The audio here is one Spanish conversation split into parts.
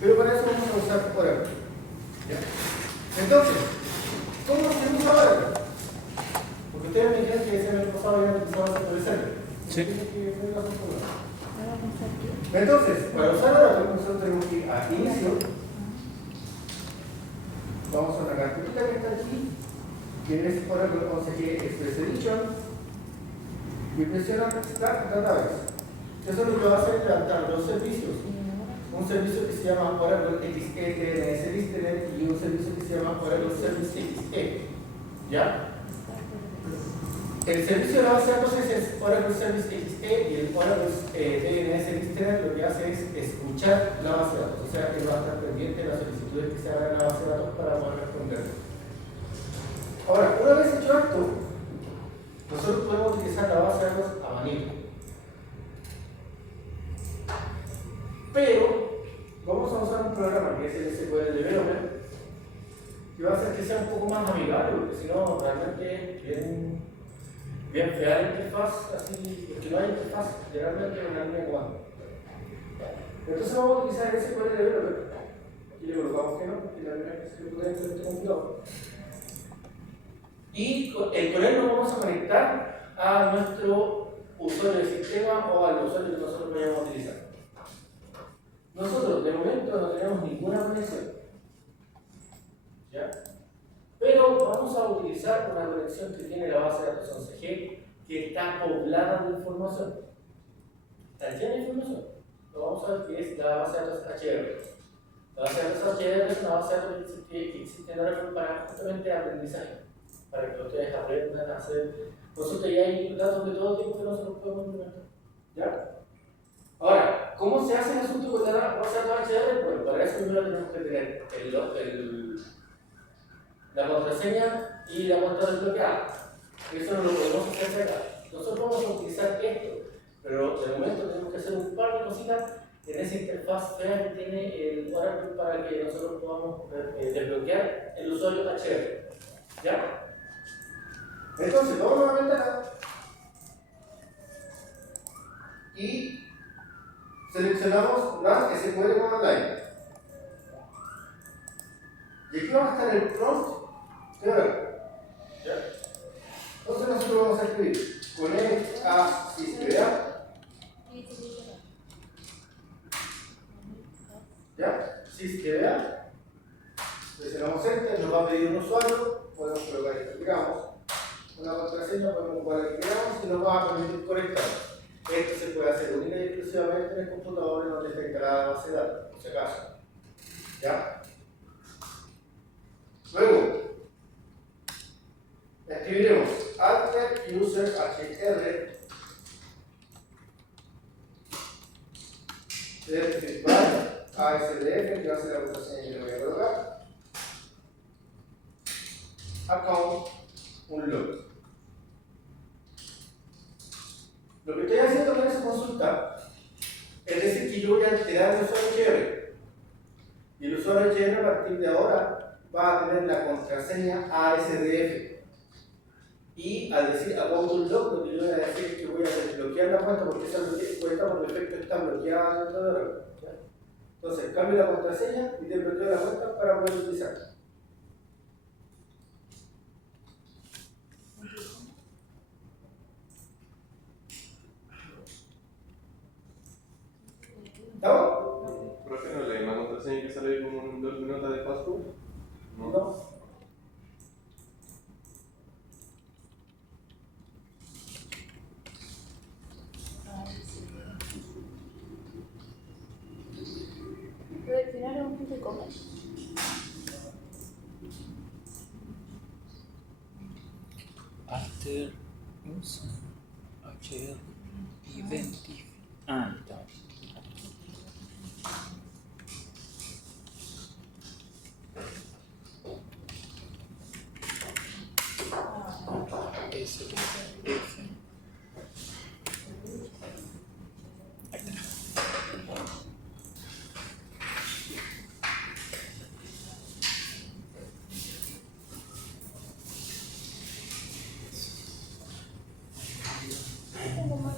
Pero para eso vamos a usar Oracle. ¿Ya? Entonces, ¿cómo se usa Oracle? Porque ustedes me dijeron que ese año pasado habían utilizado el server. Sí. Entonces, para usar Oracle, nosotros tenemos que ir a inicio. Vamos a una carpetita que está aquí, que es Oracle 11G Express Edition, y presionan Start Database. Eso lo que va a hacer es levantar dos servicios. Un servicio que se llama Oracle XE Listener y un servicio que se llama Oracle Service XE. ¿Ya? El servicio de la base de datos es Oracle Service XE y el Oracle DNS Listener lo que hace es escuchar la base de datos. O sea, que va a estar pendiente de las solicitudes que se hagan en la base de datos para poder responder. Ahora, una vez hecho esto, nosotros podemos utilizar la base de datos a manera. Pero vamos a usar un programa que es el SQL Developer que va a hacer que sea un poco más amigable, porque si no, realmente es bien fea la interfaz, así, porque no hay interfaz, generalmente en una línea de comando. Entonces vamos a utilizar el SQL Developer y le colocamos que no, porque la verdad es que se lo puede hacer complicado. Y con él nos vamos a conectar a nuestro usuario de sistema o al usuario que nosotros vayamos a utilizar. Nosotros de momento no tenemos ninguna conexión, ¿ya? Pero vamos a utilizar una conexión que tiene la base de datos 11G que está poblada de información. Está llena de información. Lo vamos a ver que es la base de datos HR. La base de datos HR es una base de datos que existe en Oracle para justamente aprendizaje, para que ustedes aprendan a hacer consultas y hay datos de todo tipo que nosotros podemos implementar. ¿Ya? Ahora, ¿cómo se hace el asunto con la base de datos HR? Bueno, para eso primero tenemos que tener la contraseña y la cuenta desbloqueada. Eso no lo podemos hacer acá. Nosotros vamos a utilizar esto, pero de momento tenemos que hacer un par de cositas en esa interfaz fea que tiene el Oracle para que nosotros podamos desbloquear el usuario HR. ¿Ya? Entonces, vamos a una ventana y seleccionamos Run SQL Command Line. Y aquí va a estar el prompt de Oracle. ¿Ya? Entonces nosotros vamos a escribir connect a SysDBA. ¿Ya? SysDBA. Presionamos Enter, nos va a pedir un usuario, podemos colocar el que queramos, una contraseña, podemos ocupar el que queramos y nos va a permitir conectarnos. Esto se puede hacer única y exclusivamente en el computador en donde está instalada la base de datos, por si acaso. ¿Ya? Luego, escribiremos alter user hr certificar ASDF, que va a ser la contraseña que le voy a colocar, account unlock. Lo que estoy haciendo con esa consulta es decir que yo voy a alterar el usuario HR y el usuario HR a partir de ahora va a tener la contraseña ASDF. Y al decir account unlock, lo que yo voy a decir es que voy a desbloquear la cuenta porque esa cuenta por defecto está bloqueada dentro de Oracle. Entonces, cambio la contraseña y desbloqueo la cuenta para poder utilizarla. ¿Estamos? Profe, ¿no la misma contraseña que sale como en 2 minutos de password? No. Pero al final es un punto de comercio. Alter user HR identify. Ah, está. SDF. Ahí está. Tengo más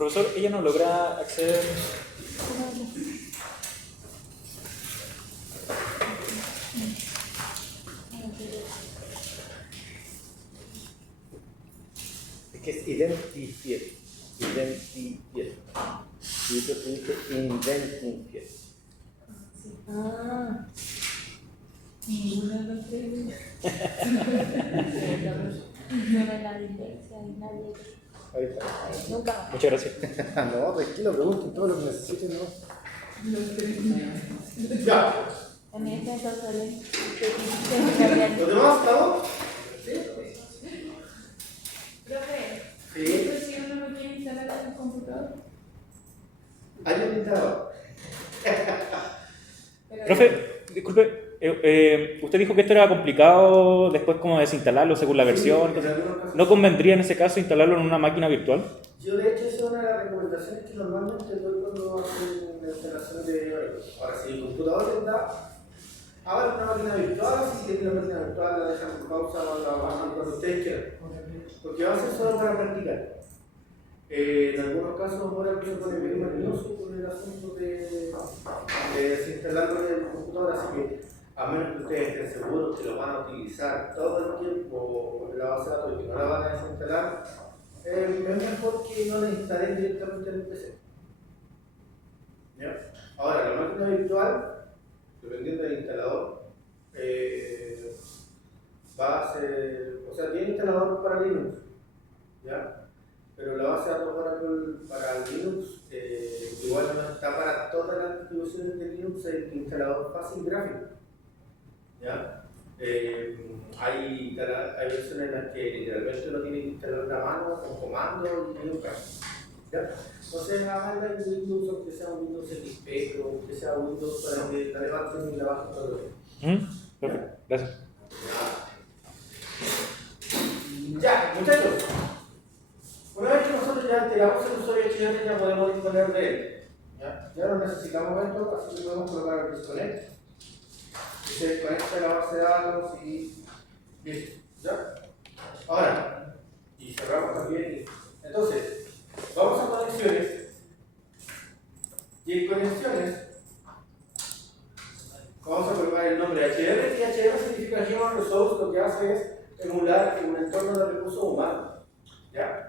Profesor, ella no logra acceder. Es que es identified. Identified. Y tú dices inventing. Ah. Ninguna de las tres. No me la dislexia y nadie. Ahí está. Nunca más. Muchas gracias. No, tranquilo, pregunten todo lo que necesiten, ¿no? Los tres. Ya. En este entonces ¿Los demás estamos? Sí. Profe, Sí. ¿por si uno no quiere instalar en el computador? Hay un invitado. Profe, disculpe, usted dijo que esto era complicado después como desinstalarlo según la versión. En algunos casos. ¿No convendría en ese caso instalarlo en una máquina virtual? Yo de hecho esa es una de las recomendaciones que normalmente doy cuando hacen la instalación de Oracle. Ahora, si el computador les da, hagan una máquina virtual, si tienen la máquina virtual la dejan en pausa o la bajan cuando ustedes quieran. Porque va a ser solo para practicar. En algunos casos Oracle se pone bien mañoso con el asunto de desinstalarlo en el computador, así que a menos que ustedes estén seguros que lo van a utilizar todo el tiempo con la base de datos y que no la van a desinstalar, es mejor que no la instalen directamente en el PC. ¿Ya? Ahora, la máquina virtual, dependiendo del instalador, va a ser, o sea, tiene instalador para Linux, ¿ya? Pero la base de datos para Linux igual no está para todas las distribuciones de Linux el instalador fácil gráfico, ¿ya? Hay versiones en las que literalmente uno tiene que instalar una mano con comando y un caso. ¿Ya? Entonces háganla en Windows, aunque sea un Windows XP o aunque sea Windows para que la levanten y la bajen todo lo que. Perfecto, gracias. Ya, muchachos. Una vez que nosotros ya alteramos el usuario HTML ya podemos disponer de él. Ya no necesitamos esto, así que podemos colocar el disconnect. Y se desconecta la base de datos y listo. ¿Ya? Ahora, y cerramos también. Entonces, vamos a conexiones. Y en conexiones, vamos a colocar el nombre HDR, y HDR significa Human Resource, lo que hace es emular un entorno de recursos humanos. ¿Ya?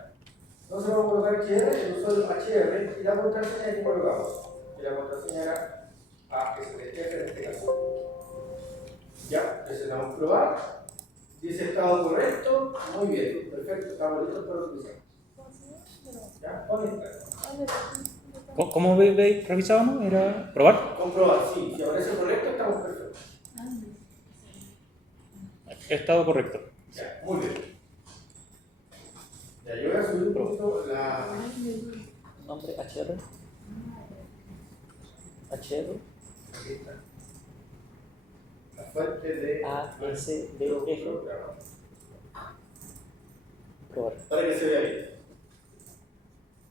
Entonces vamos a colocar HDR, el usuario HDR, y la contraseña que colocamos. Y la contraseña era ASDF en este caso. ¿Ya? Entonces le vamos a probar. Dice estado correcto. Muy bien, perfecto, estamos listos para utilizar. ¿Ya? Conectar. ¿Cómo revisábamos? ¿Era probar? Comprobar, sí, si aparece correcto, estamos perfectos. Estado correcto. Ya, muy bien. Ya, yo voy a subir un poquito la. Nombre HR. HR. Aquí está. La fuente de. ASDF. Probar. Para que se vea bien.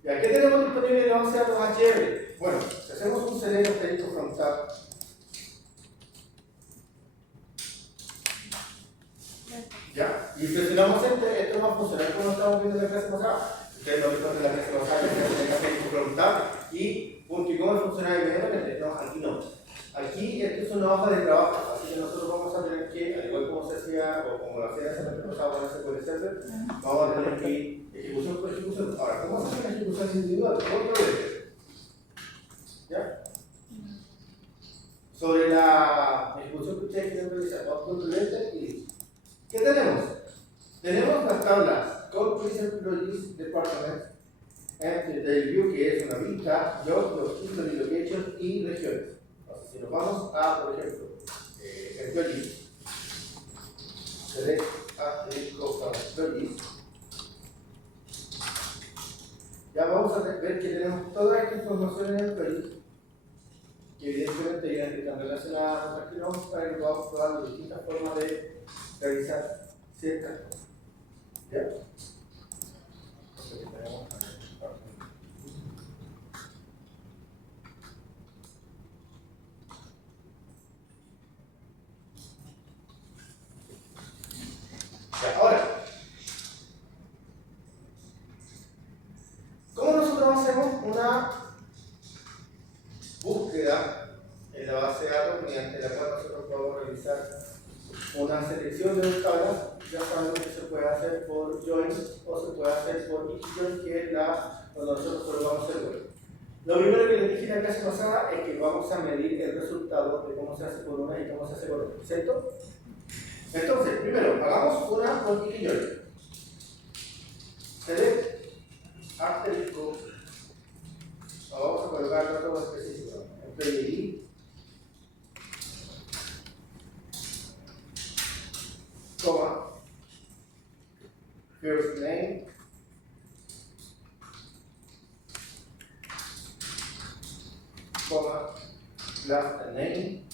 ¿Y aquí tenemos disponible la base de datos HR? Bueno, si hacemos un select asterisco from tab. Ya, y presionamos enter, esto no va a funcionar como estábamos viendo en la clase pasada. Ustedes lo vieron en la clase pasada, que se asterisco from tab y punto y coma funcionaba inmediatamente. No, aquí no. Aquí esto es una hoja de trabajo, así que nosotros vamos a tener que, al igual como se hacía o como lo hacía la semana pasada con SQL Server, vamos a tener que ir ejecución por ejecución. Ahora, ¿cómo hacemos la ejecución individual? Control Enter. ¿Ya? Sobre la ejecución que ustedes quieren realizar, vamos a Control Enter y listo. ¿Qué tenemos? Tenemos las tablas Countries, Employees, Departments, del View, que es una vista, Jobs, History, Locations y regiones. Entonces, si nos vamos a, por ejemplo, Employees, select asterisco from Employees, ya vamos a ver que tenemos toda esta información en Employees, que evidentemente ya están relacionadas a otras que no, para que podamos probar las distintas formas de realizar ciertas cosas. ¿Ya? Ahora, ¿cómo nosotros hacemos una búsqueda en la base de datos mediante la cual nosotros podemos realizar una selección de dos tablas. Ya sabemos que se puede hacer por join o se puede hacer por join, que es cuando nosotros colocamos el web. Lo primero que les dije en la clase pasada es que vamos a medir el resultado de cómo se hace por una y cómo se hace por otra, ¿cierto? Entonces, primero, hagamos una con join. Select asterisco. Vamos a colocar todo específico. Employee ID, coma, first name, coma, last name,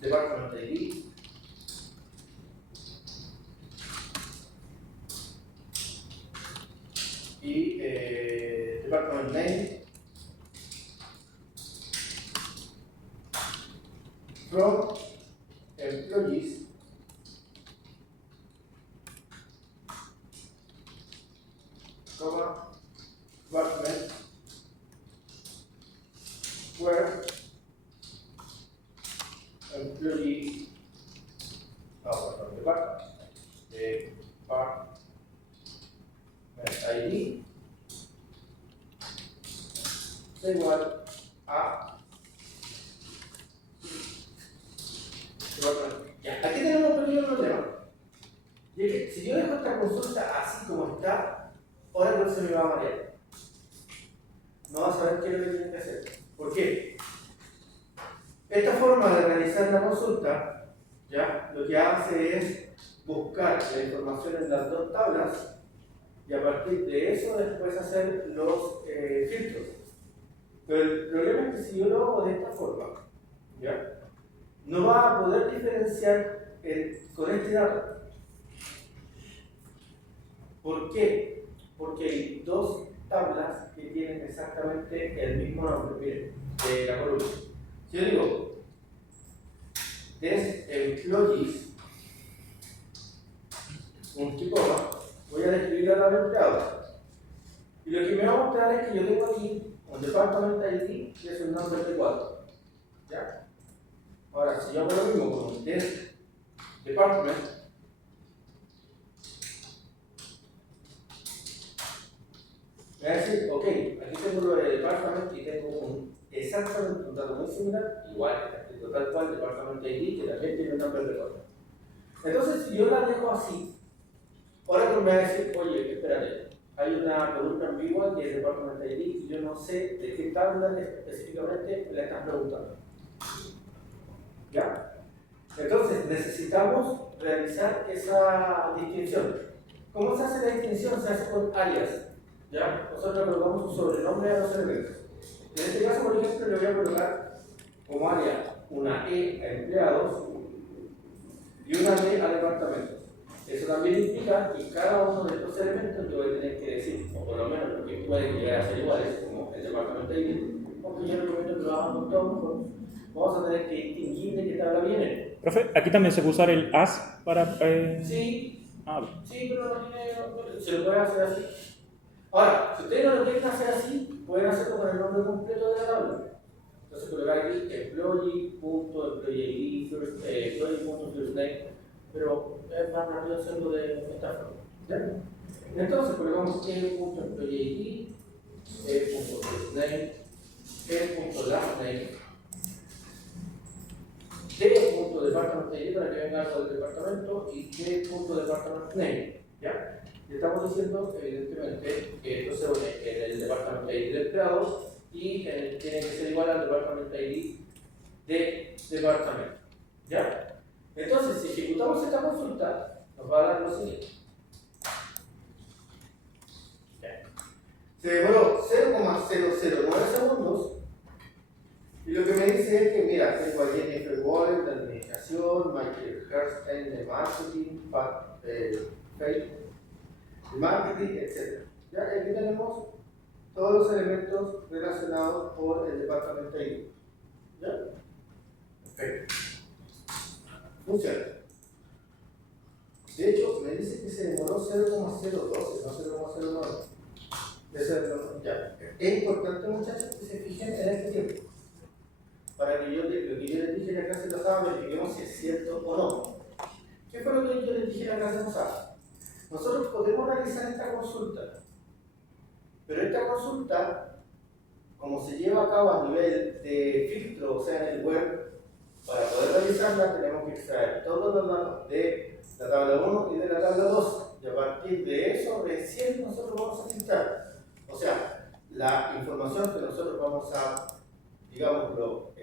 department ID, y department name from employees comma department where employee department ID es igual a ya, aquí tenemos un pequeño problema. Y es que si yo dejo esta consulta así como está, Oracle se me va a marear. No va a saber qué es lo que tiene que hacer. ¿Por qué? Esta forma de realizar la consulta, ¿ya? Lo que hace es buscar la información en las dos tablas y a partir de eso después hacer los filtros. Pero el problema es que si yo lo hago de esta forma, ¿ya? No va a poder diferenciar con este dato. ¿Por qué? Porque hay dos tablas que tienen exactamente el mismo nombre, miren, de la columna. Si yo digo des employees, un coma, voy a describir a la empleado. Y lo que me va a mostrar es que yo tengo aquí un department ID que es un nombre de 4. ¿Ya? Ahora, si yo hago lo mismo con un des department, me va a decir, ok, aquí tengo lo de department y tengo exactamente un dato muy similar, igual, está escrito tal cual, department ID, que también tiene un nombre de 4. Entonces, si yo la dejo así, ahora me va a decir, oye, espérate, hay una columna ambigua que es department ID y yo no sé de qué tabla específicamente le estás preguntando. ¿Ya? Entonces, necesitamos realizar esa distinción. ¿Cómo se hace la distinción? Se hace con alias. ¿Ya? Nosotros colocamos un sobrenombre a los elementos. En este caso, por ejemplo, le voy a colocar como alias una E a empleados y una D a departamentos. Eso también implica que cada uno de estos elementos yo voy a tener que decir, o por lo menos lo que pueden llegar a ser iguales, como el departamento ID, porque yo recomiendo que lo hagamos con todos, vamos a tener que distinguir de qué tabla viene. Profe, aquí también se puede usar el as para... Sí, Ah, sí, pero no tiene, se lo puede hacer así. Ahora, si ustedes no lo quieren hacer así, pueden hacerlo con el nombre completo de la tabla. Entonces colocar aquí employee.employee, employee.firstname, pero es más rápido hacerlo de esta forma. ¿Ya? Entonces colocamos e.employee, e.firstname, e.lastname, d.department ID para que venga algo del departamento y d.department name. ¿Ya? Y estamos diciendo, evidentemente, que esto se une en el departamento ID de empleados y tiene que ser igual al departamento ID de departamento. ¿Ya? Entonces, si ejecutamos esta consulta, nos va a dar lo siguiente. ¿Ya? Se demoró 0,009 segundos y lo que me dice es que, mira, tengo a Jennifer Wallen de administración, Michael Herstein de marketing, Pat Faith de marketing, etc. Ya aquí tenemos todos los elementos relacionados por el departamento ID. ¿Ya? Perfecto. Funciona. De hecho, me dice que se demoró 0,012, no 0,09. Eso es ya. Es importante, muchachos, que se fijen en este tiempo. Para que lo que yo les dije en la clase pasada, verifiquemos si es cierto o no. ¿Qué fue lo que yo les dije en la clase pasada? Nosotros podemos realizar esta consulta, pero esta consulta, como se lleva a cabo a nivel de filtro, o sea, en el web, para poder realizarla tenemos que extraer todos los datos de la tabla 1 y de la tabla 2, y a partir de eso recién nosotros vamos a filtrar. O sea, la información que nosotros vamos a, digámoslo,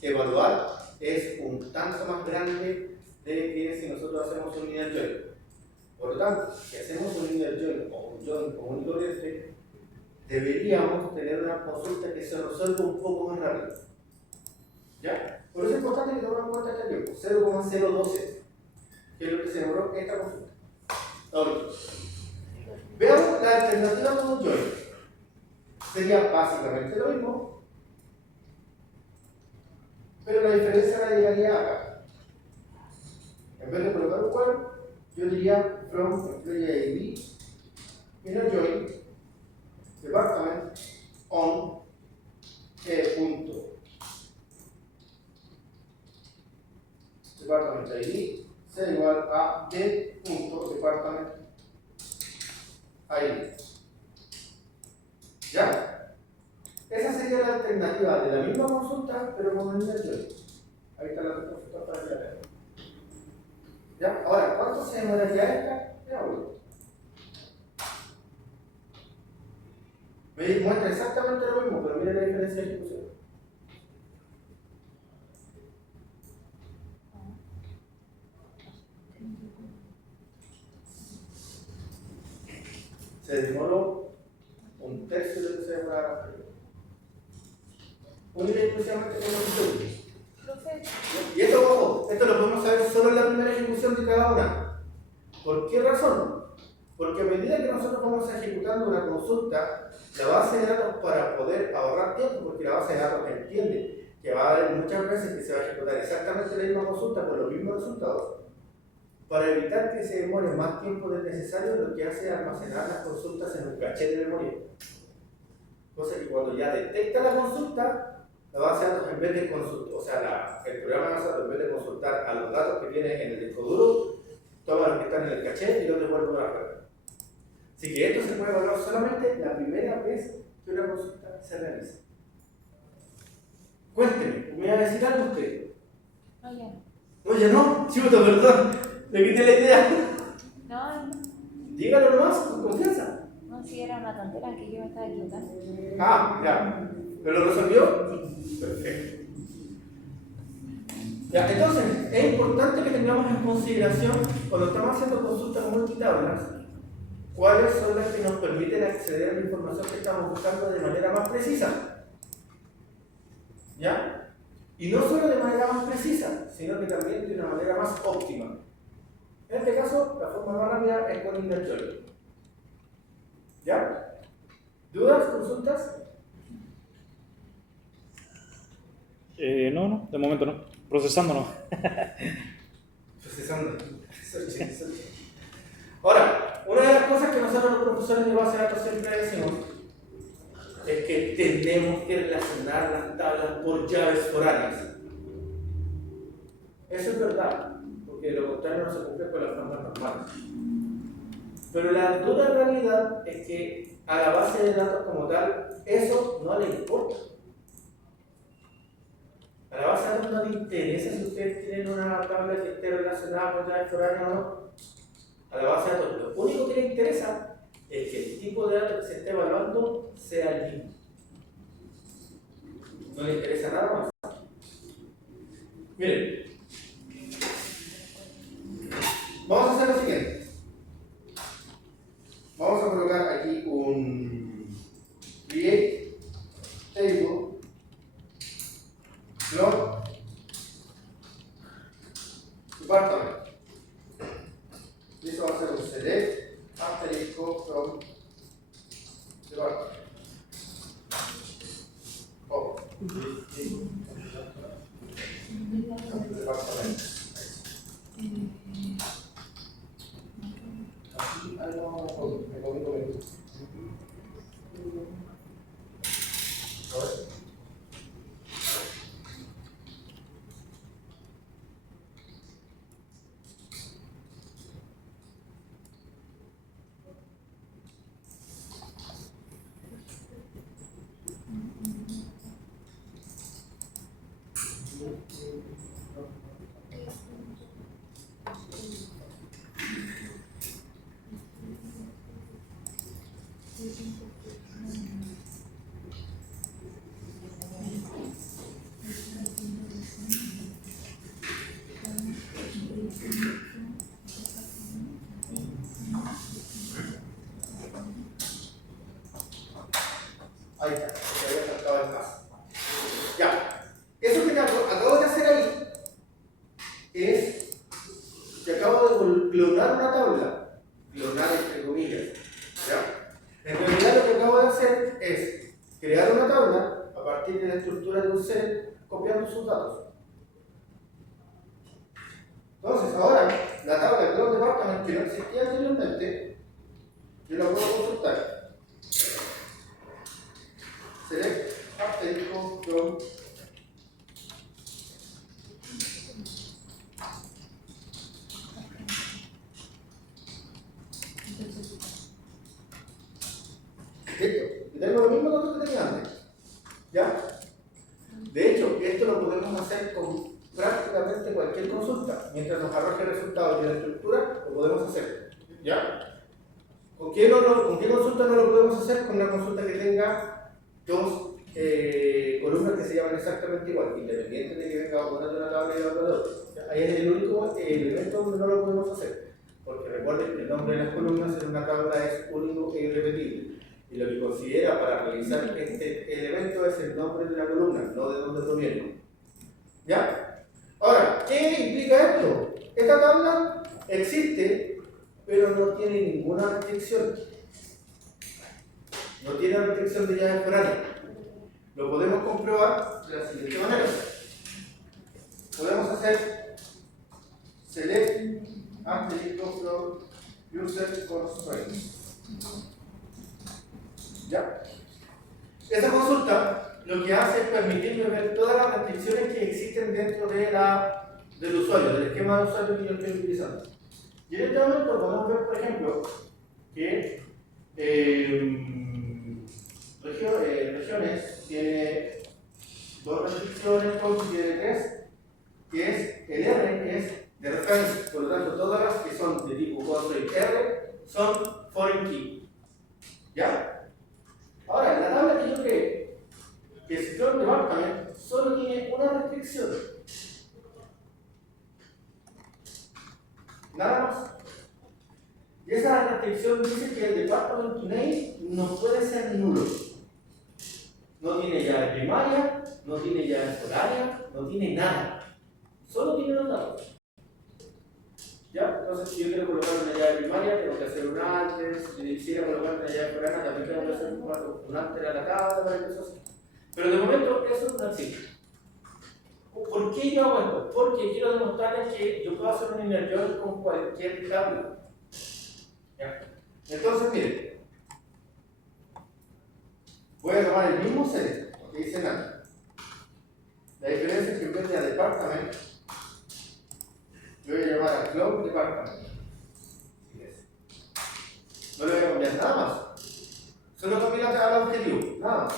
evaluar es un tanto más grande de que si nosotros hacemos un inner join. Por lo tanto, si hacemos un inner join o un join común y corriente, deberíamos tener una consulta que se resuelva un poco más rápido. ¿Ya? Por eso es importante que tomemos en cuenta este tiempo, 0,012, que es lo que se demoró esta consulta. Ahora, veamos la alternativa con un join. Sería básicamente lo mismo, pero la diferencia la llegaría acá. En vez de colocar un web, yo diría from employee ID, inner join, department on punto. Department ID sea igual a d punto department ID. ¿Ya? Esa sería la alternativa de la misma consulta, pero con el inner join. Ahí está la consulta para que la vean. ¿Ya? Ahora, ¿cuánto se demoraría esta? Ya voy. Me muestra exactamente lo mismo, pero miren la diferencia de ejecución. Se demoró un tercio de lo que se demoraba anterior. Única y exclusivamente con los estudios. Y esto, ojo, esto lo podemos saber solo en la primera ejecución de cada una. ¿Por qué razón? Porque a medida que nosotros vamos ejecutando una consulta, la base de datos, para poder ahorrar tiempo, porque la base de datos entiende que va a haber muchas veces que se va a ejecutar exactamente la misma consulta con los mismos resultados, para evitar que se demore más tiempo del necesario, lo que hace es almacenar las consultas en un caché de memoria. Cosa que cuando ya detecta la consulta, la base de datos, en vez de consultar, o sea, el programa de base de datos, en vez de consultar a los datos que tiene en el disco duro, toma los que están en el caché y los devuelve a la red. Así que esto se puede evaluar solamente la primera vez que una consulta se realiza. Cuénteme, ¿me va a decir algo usted? Oye, Oye, no, chuta, perdón, le quité la idea. no, Dígalo nomás, con confianza. no, si era una tontera que yo me estaba equivocando. Ah, ya. ¿Pero lo resolvió? Perfecto. Ya, entonces, es importante que tengamos en consideración, cuando estamos haciendo consultas multitablas, cuáles son las que nos permiten acceder a la información que estamos buscando de manera más precisa. ¿Ya? Y no solo de manera más precisa, sino que también de una manera más óptima. En este caso, la forma más rápida es con inner join. ¿Ya? ¿Dudas? ¿Consultas? No, de momento no. Procesando no. Procesando. Ahora, una de las cosas que nosotros los profesores de base de datos siempre decimos es que tenemos que relacionar las tablas por llaves foráneas. Eso es verdad, porque lo contrario no se cumple con las normas normales. Pero la dura realidad es que a la base de datos como tal, eso no le importa. A la base de datos no le interesa si ustedes tienen una tabla que esté relacionada con llaves foráneas o no. A la base de datos, lo único que le interesa es que el tipo de datos que se esté evaluando sea el mismo. No le interesa nada más. Miren, vamos a hacer lo siguiente. Vamos a colocar aquí un create table block department. Y eso va a ser un select asterisco from department. Oh. Department. Aquí algo me comí. A ver. Ahí está, se había saltado el caso. Ya, eso que acabo de hacer ahí es que acabo de clonar una tabla, clonar entre comillas. ¿Ya? En realidad lo que acabo de hacer es crear una tabla a partir de la estructura de un set copiando sus datos. Entonces ahora la tabla de los departamentos que no existía anteriormente, yo la puedo consultar. Select asterisco from listo, y tengo los mismos datos que tenía antes. ¿Ya? De hecho, esto lo podemos hacer con prácticamente cualquier consulta. Mientras nos arroje resultados y la estructura, lo podemos hacer. ¿Ya? ¿Con qué consulta no lo podemos hacer? Con una consulta que tenga dos columnas que se llaman exactamente igual, independiente de que venga una de una tabla y otra de otra. Ahí es el único elemento donde no lo podemos hacer. Porque recuerden que el nombre de las columnas en una tabla es único e irrepetible. Y lo que considera para realizar este elemento es el nombre de la columna, no de dónde proviene. ¿Ya? Ahora, ¿qué implica esto? Esta tabla existe, pero no tiene ninguna restricción. No tiene restricción de llave foránea. Lo podemos comprobar de la siguiente manera. Podemos hacer select asterisco from user constraints. ¿Ya? Esa consulta lo que hace es permitirme ver todas las restricciones que existen dentro del usuario, del esquema de usuario que yo estoy utilizando. Y en este momento podemos ver, por ejemplo, que regiones tiene dos restricciones, COM tiene tres, que es el R es de referencia, por lo tanto todas las que son de tipo constraint R son foreign key. ¿Ya? Ahora, la tabla que yo creé, que es Clone Department, solo tiene una restricción. Nada más. Y esa restricción dice que el department name no puede ser nulo. No tiene llave primaria, no tiene llave forárea, no tiene nada. Solo tiene los datos. ¿Ya? Entonces, si yo quiero colocar una llave primaria, tengo que hacer un antes. Si quisiera colocar una llave forárea, también tengo que hacer un antes a la tabla para que eso sea. Pero de momento, eso no existe. ¿Por qué yo hago esto? Porque quiero demostrarles que yo puedo hacer un inner join con cualquier tabla. ¿Ya? Entonces, miren, voy a tomar el mismo set, que dice nada. La diferencia es que en vez de a department, yo voy a llamar a cloud department. No le voy a cambiar nada más. Solo cambié al objetivo, nada más.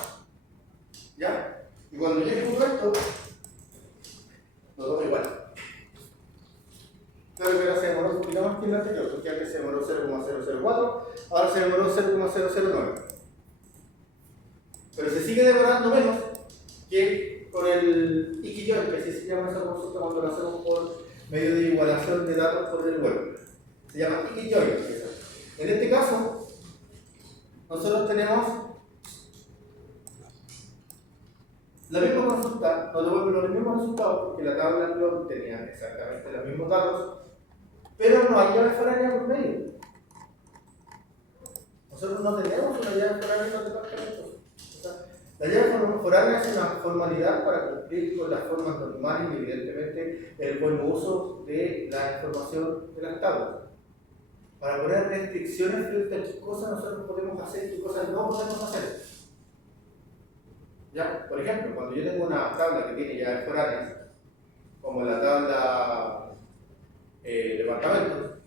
¿Ya? Y cuando yo ejecuto esto, lo tomo igual. Claro que ahora se demoró un poquito más que el anterior, porque antes se demoró 0,004, ahora se demoró 0,009. Pero se sigue demorando menos que con el Ikijoin, que así se llama esa consulta cuando lo hacemos por medio de igualación de datos por el web. Se llama Ikijoin. En este caso, nosotros tenemos la misma consulta, nos devuelve los mismos resultados porque la tabla de Clone tenía exactamente los mismos datos, pero no hay llave foránea por medio. Nosotros no tenemos una llave foránea en los departamentos. O sea, la llave foránea es una formalidad para cumplir con las formas normales y evidentemente el buen uso de la información de las tablas. para poner restricciones frente a qué cosas nosotros podemos hacer y qué cosas no podemos hacer. ¿Ya? Por ejemplo, cuando yo tengo una tabla que tiene llaves foráneas, como la tabla departamentos,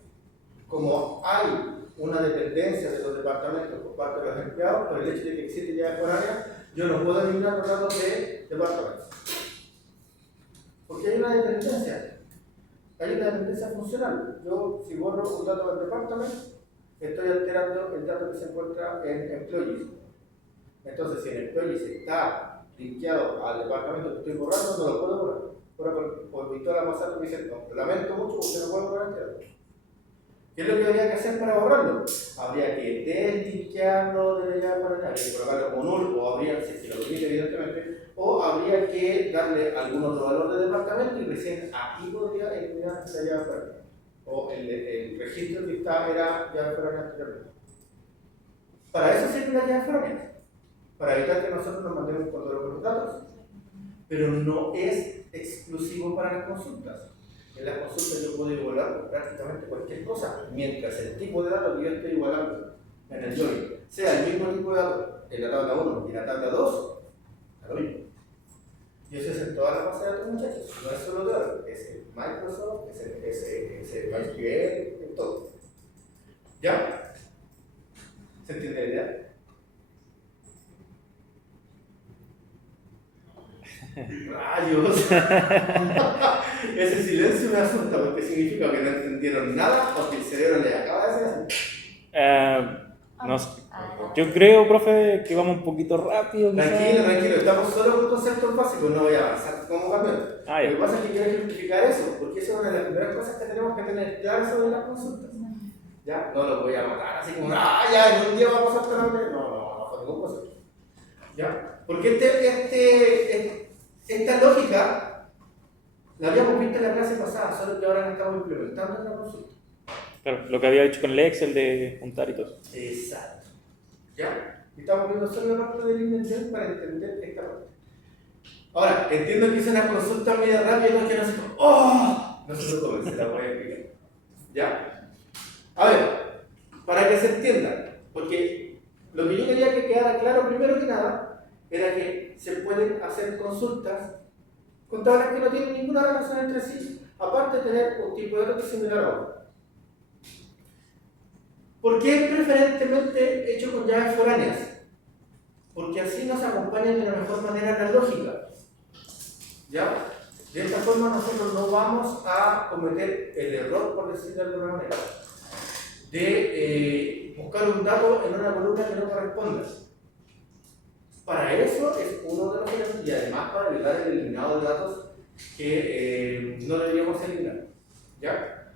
como hay una dependencia de los departamentos por parte de los empleados, por el hecho de que existe llaves foráneas, yo no puedo eliminar los datos de departamentos. Porque hay una dependencia. Hay una dependencia funcional. Yo, si borro un dato del departamento, estoy alterando el dato que se encuentra en employees. Entonces, si el employees está linkeado al departamento que estoy borrando, no lo puedo borrar. Por Victoria Masato me dice, no, lamento mucho, usted no puede borrar este dato. ¿Qué es lo que habría que hacer para borrarlo? Habría que deslinkearlo de la llave foráneas, habría que colocarlo como null, o habría, si lo permite evidentemente, o habría que darle algún otro valor de departamento y recién aquí podría eliminar la llave foráneas. O el registro que está era llave foráneas anteriormente. Para eso sirve la llave foráneas, para evitar que nosotros nos mandemos con todos los datos. Pero no es exclusivo para las consultas. En las consultas yo puedo igualar prácticamente cualquier cosa, mientras el tipo de datos que yo estoy igualando en el join sea el mismo tipo de datos en la tabla 1 y en la tabla 2, a lo mismo. Y eso es en todas las bases de datos, muchachos. No es solo de Oracle, es en Microsoft, es en MySQL, en todo. ¿Ya? ¿Se entiende la idea? ¡Rayos! Ese silencio me asusta porque significa que no entendieron nada o que el cerebro les acaba de hacer así. No sé. Yo creo, profe, que vamos un poquito rápido. Tranquilo, estamos solo con conceptos básicos, no voy a avanzar como campeón. Ah, Lo ya. que pasa es que quiero ejemplificar eso, porque eso es una de las primeras cosas que tenemos que tener claras sobre las consultas. ¿Ya? No los voy a matar así como, ya, en un día va a pasar todo el no fue ningún concepto. ¿Ya? Porque esta lógica la habíamos visto en la clase pasada, solo que ahora la estamos implementando en la consulta. Claro, lo que había hecho con el Excel de juntar y todo eso. Exacto. ¿Ya? Y estamos viendo solo la parte del indentel para entender esta parte. Ahora, entiendo que es una consulta media rápida porque no se no se lo tomen, se la voy a explicar. ¿Ya? A ver, para que se entienda, porque lo que yo quería que quedara claro primero que nada era que se pueden hacer consultas con tablas que no tienen ninguna relación entre sí, aparte de tener un tipo de datos similar a otro. ¿Por qué preferentemente hecho con llaves foráneas? Porque así nos acompañan de la mejor manera la lógica. ¿Ya? De esta forma nosotros no vamos a cometer el error, por decirlo de alguna manera, de buscar un dato en una columna que no corresponda. Para eso es uno de los elementos y además para evitar el eliminado de datos que no deberíamos eliminar. ¿Ya?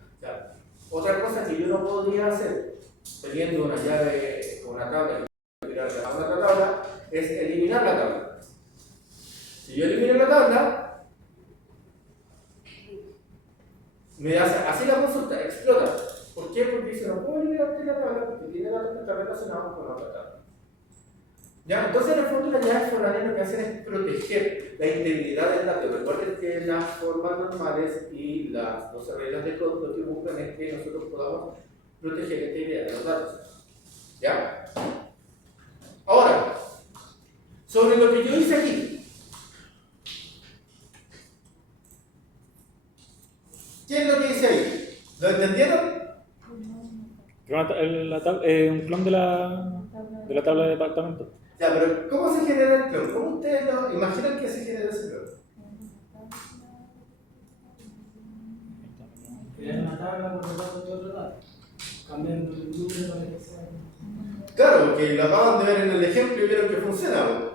Otra cosa que yo no podría hacer teniendo una llave con una tabla y tirarla a otra tabla es eliminar la tabla. Si yo elimino la tabla, me hace así la consulta, explota. ¿Por qué? Porque dice no puedo eliminar la tabla porque tiene datos que están relacionados con la otra tabla. ¿Ya? Entonces, en el fondo, las llaves foráneas lo que hacen es proteger la integridad del dato. Recuerden que las formas normales y las 12 reglas de código lo que buscan es que nosotros podamos proteger la integridad de los datos. ¿Ya? Ahora, sobre lo que yo hice aquí, ¿qué es lo que hice ahí? ¿Lo entendieron? Un clon de la tabla de departamento. Ya, pero ¿cómo se genera el clon? ¿Cómo ustedes lo imaginan que se genera ese clon? Crear una tabla con los datos de otro lado, cambiando el número para que sea. Claro, porque lo acaban de ver en el ejemplo y vieron que funciona. ¿No?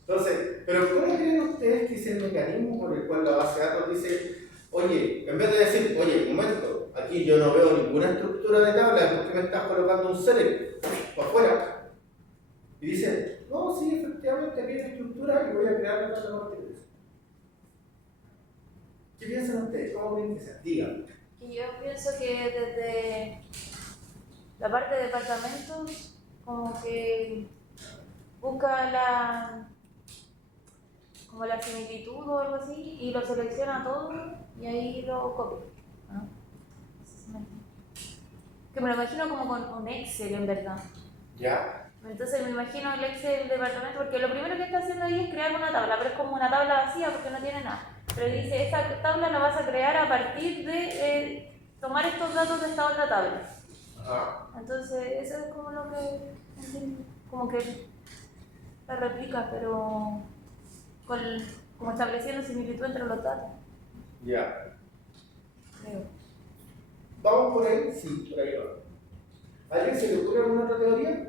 Entonces, pero ¿cómo creen ustedes que es el mecanismo por el cual la base de datos dice, oye, en vez de decir, oye, un momento, aquí yo no veo ninguna estructura de tabla, ¿por qué me estás colocando un select por fuera? Y dice, no, sí, efectivamente aquí hay una estructura y voy a crear la tabla más de eso. ¿Qué piensan ustedes? ¿Cómo creen que sea? Díganme. Y yo pienso que desde la parte de departamentos, como que busca como la similitud o algo así, y lo selecciona todo y ahí lo copia. ¿No? que me lo imagino como con un Excel en verdad. ¿Ya? Entonces me imagino el Excel del departamento, porque lo primero que está haciendo ahí es crear una tabla, pero es como una tabla vacía porque no tiene nada. Pero dice, esa tabla la vas a crear a partir de tomar estos datos de esta otra tabla. Ajá. Entonces eso es como lo que entiendo, como que la replica, pero como estableciendo similitud entre los datos, Ya. creo. ¿Vamos por ahí? Sí, por ahí va. ¿Alguien se le ocurre alguna otra teoría?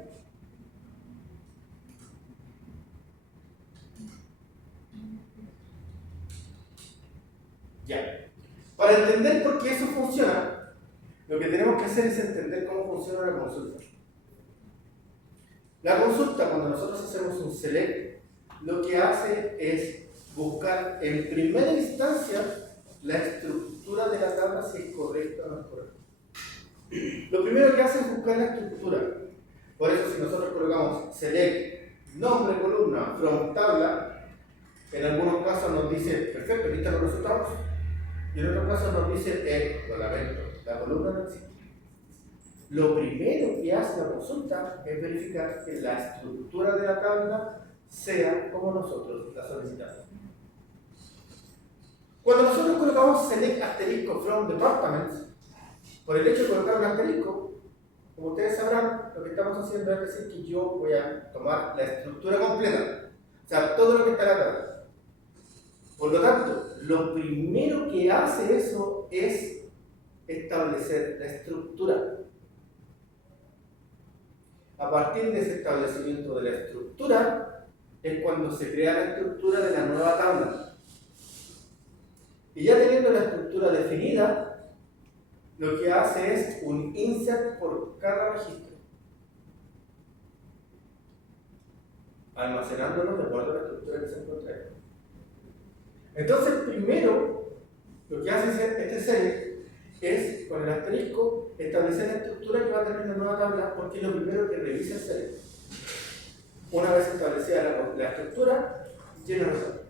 Ya. Para entender por qué eso funciona, lo que tenemos que hacer es entender cómo funciona la consulta. La consulta, cuando nosotros hacemos un select, lo que hace es buscar en primera instancia la estructura de la tabla, si es correcta o no es correcta. Lo primero que hace es buscar la estructura. Por eso, si nosotros colocamos select, nombre, columna, from tabla, en algunos casos nos dice, perfecto, aquí están los resultados. Y en otros casos nos dice, lo lamento, la columna no existe. Lo primero que hace la consulta es verificar que la estructura de la tabla sea como nosotros la solicitamos. Cuando nosotros colocamos select asterisco from departments, por el hecho de colocar un asterisco, como ustedes sabrán, lo que estamos haciendo es decir que yo voy a tomar la estructura completa, o sea, todo lo que está en la tabla. Por lo tanto, lo primero que hace eso es establecer la estructura. A partir de ese establecimiento de la estructura es cuando se crea la estructura de la nueva tabla. Y ya teniendo la estructura definida, lo que hace es un insert por cada registro, almacenándolo de acuerdo a la estructura que se encuentra ahí. Entonces, primero, lo que hace este select es, con el asterisco, establecer la estructura que va a tener la nueva tabla, porque es lo primero que revisa el select. Una vez establecida la estructura, llena la tabla.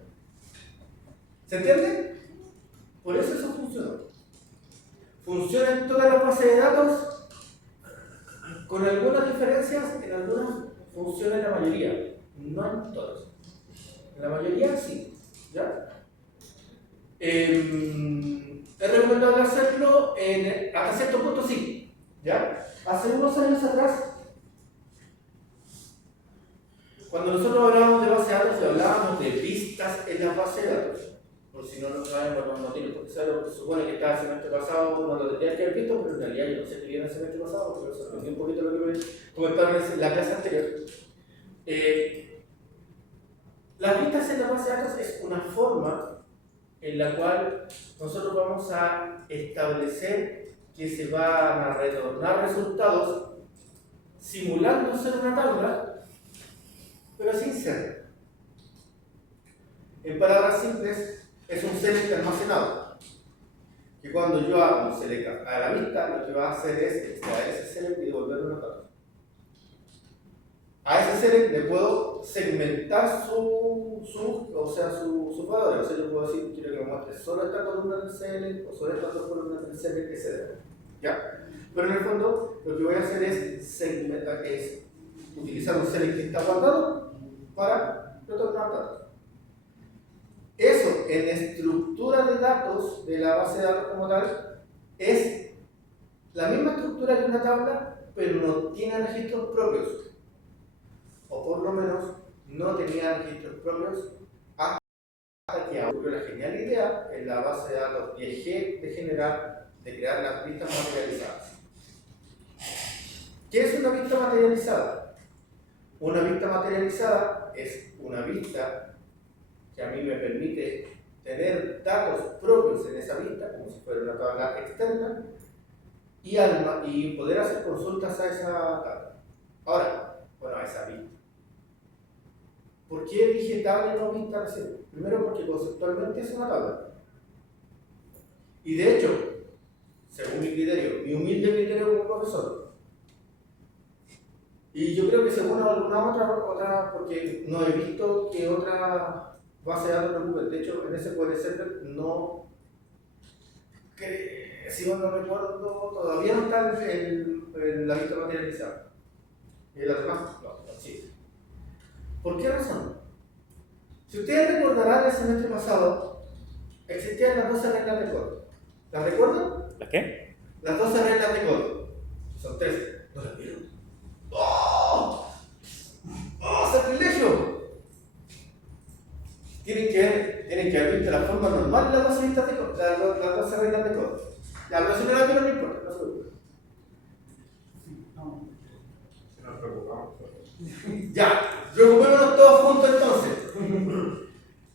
¿Se entiende? Por eso funciona. Funciona en todas las bases de datos, con algunas diferencias, en algunas funciona en la mayoría, no en todas. En la mayoría sí, ¿ya? Es recomendable hacerlo hasta cierto punto, sí, ¿ya? Hace unos años atrás, cuando nosotros hablábamos de base de datos, hablábamos de vistas en la base de datos. Por si no lo saben, bueno, no tiene por qué saberlo, se supone que estaba el semestre pasado, no lo tendría que haber visto, pero en realidad yo no sé qué viene el semestre pasado, pero sorprendí un poquito lo que me comentaron en la clase anterior. Las vistas en la base de datos es una forma en la cual nosotros vamos a establecer que se van a retornar resultados simulando ser una tabla, pero sin ser. En palabras simples, es un select almacenado, que cuando yo hago un select a la vista, lo que va a hacer es extraer ese select y devolverlo una tabla. A ese select le puedo segmentar sus valores. O sea, yo puedo decir, quiero que me muestre solo esta columna del select, o solo estas dos columnas del select, etc. ¿Ya? Pero en el fondo, lo que voy a hacer es utilizar un select que está guardado para retornar datos. Eso, en estructura de datos de la base de datos como tal, es la misma estructura que una tabla, pero no tiene registros propios. O por lo menos no tenía registros propios hasta que ocurrió la genial idea en la base de datos 10G de crear las vistas materializadas. ¿Qué es una vista materializada? Una vista materializada es una vista que a mí me permite tener datos propios en esa vista, como si fuera una tabla externa, y poder hacer consultas a esa tabla. Ahora, bueno, a esa vista. ¿Por qué dije tabla y no vista recién? Primero porque conceptualmente es una tabla. Y de hecho, según mi criterio, mi humilde criterio como profesor, y yo creo que según alguna otra, porque no he visto que otra base de datos lo ocupe. De hecho, en ese puede ser no si no recuerdo, todavía no está la vista materializada. ¿Y las demás? No existe. ¿Por qué razón? Si ustedes recordarán el semestre pasado, existían las 12 reglas de Code. ¿Las recuerdan? ¿Las qué? Las 12 reglas de Code. Son 13. ¿No las vieron? ¡Oh! ¡Oh, sacrilegio! Tienen que haber visto la forma normal de las 12 reglas de Code. Las 12 reglas de Code. Ya, pero si no las vieron, no importa, no se preocupen. Nos preocupamos. Ya, preocupémonos todos juntos entonces.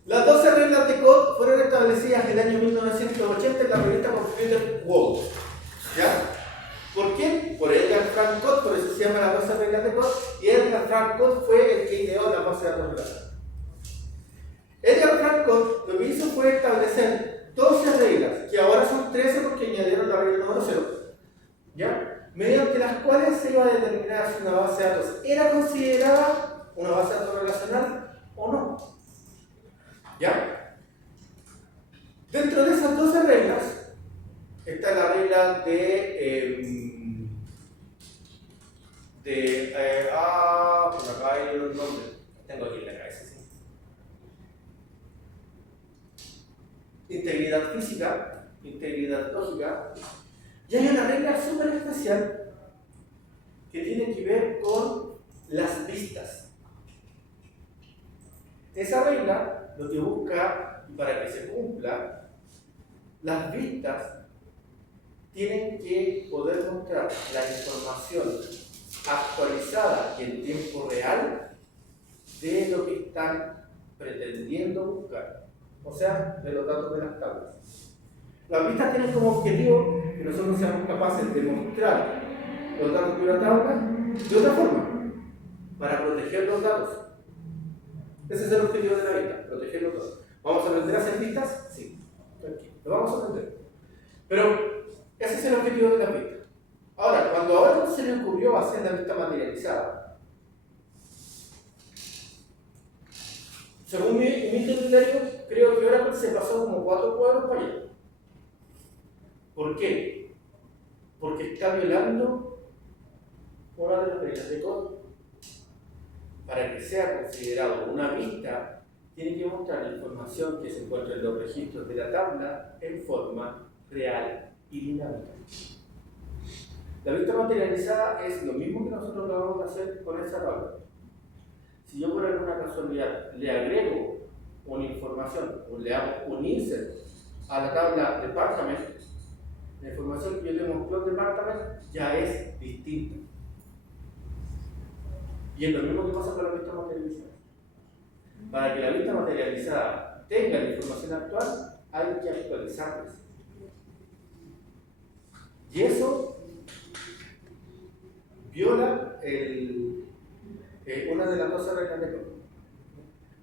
Las 12 reglas de Code fueron establecidas en el año 1980 en la revista Computer World. ¿Ya? ¿Por quién? Por Edgar Frank Codd, por eso se llama las 12 reglas de Code, y Edgar Frank Codd fue el que ideó la base de datos relacionales. Edgar Frank Codd lo que hizo fue establecer 12 reglas, que ahora son 13 porque añadieron la regla número 0. ¿Ya? Mediante las cuales se iba a determinar si una base de datos era considerada una base de datos relacional o no. ¿Ya? Dentro de esas 12 reglas está la regla por acá hay los nombres. Tengo aquí en la cabeza, sí. Integridad física, integridad lógica. Y hay una regla súper especial que tiene que ver con las vistas. Esa regla lo que busca, para que se cumpla, las vistas tienen que poder mostrar la información actualizada y en tiempo real de lo que están pretendiendo buscar, o sea, de los datos de las tablas. Las vistas tienen como objetivo que nosotros seamos capaces de mostrar los datos de una tabla de otra forma, para proteger los datos. Ese es el objetivo de la vista, proteger los datos. ¿Vamos a aprender a hacer vistas? Sí, tranquilo, lo vamos a aprender. Pero ese es el objetivo de la vista. Ahora, cuando a Oracle se le ocurrió hacer la vista materializada, según mi criterio, creo que Oracle se pasó como 4 cuadros para allá. ¿Por qué? Porque está violando una de las reglas de Code. Para que sea considerado una vista, tiene que mostrar la información que se encuentra en los registros de la tabla en forma real y dinámica. La vista materializada es lo mismo que nosotros lo vamos a hacer con esa tabla. Si yo por alguna casualidad le agrego una información o le hago un insert a la tabla department, la información que yo tengo en cloud department ya es distinta. Y es lo mismo que pasa con la vista materializada. Para que la vista materializada tenga la información actual, hay que actualizarla. Y eso viola una de las 12 reglas de Code.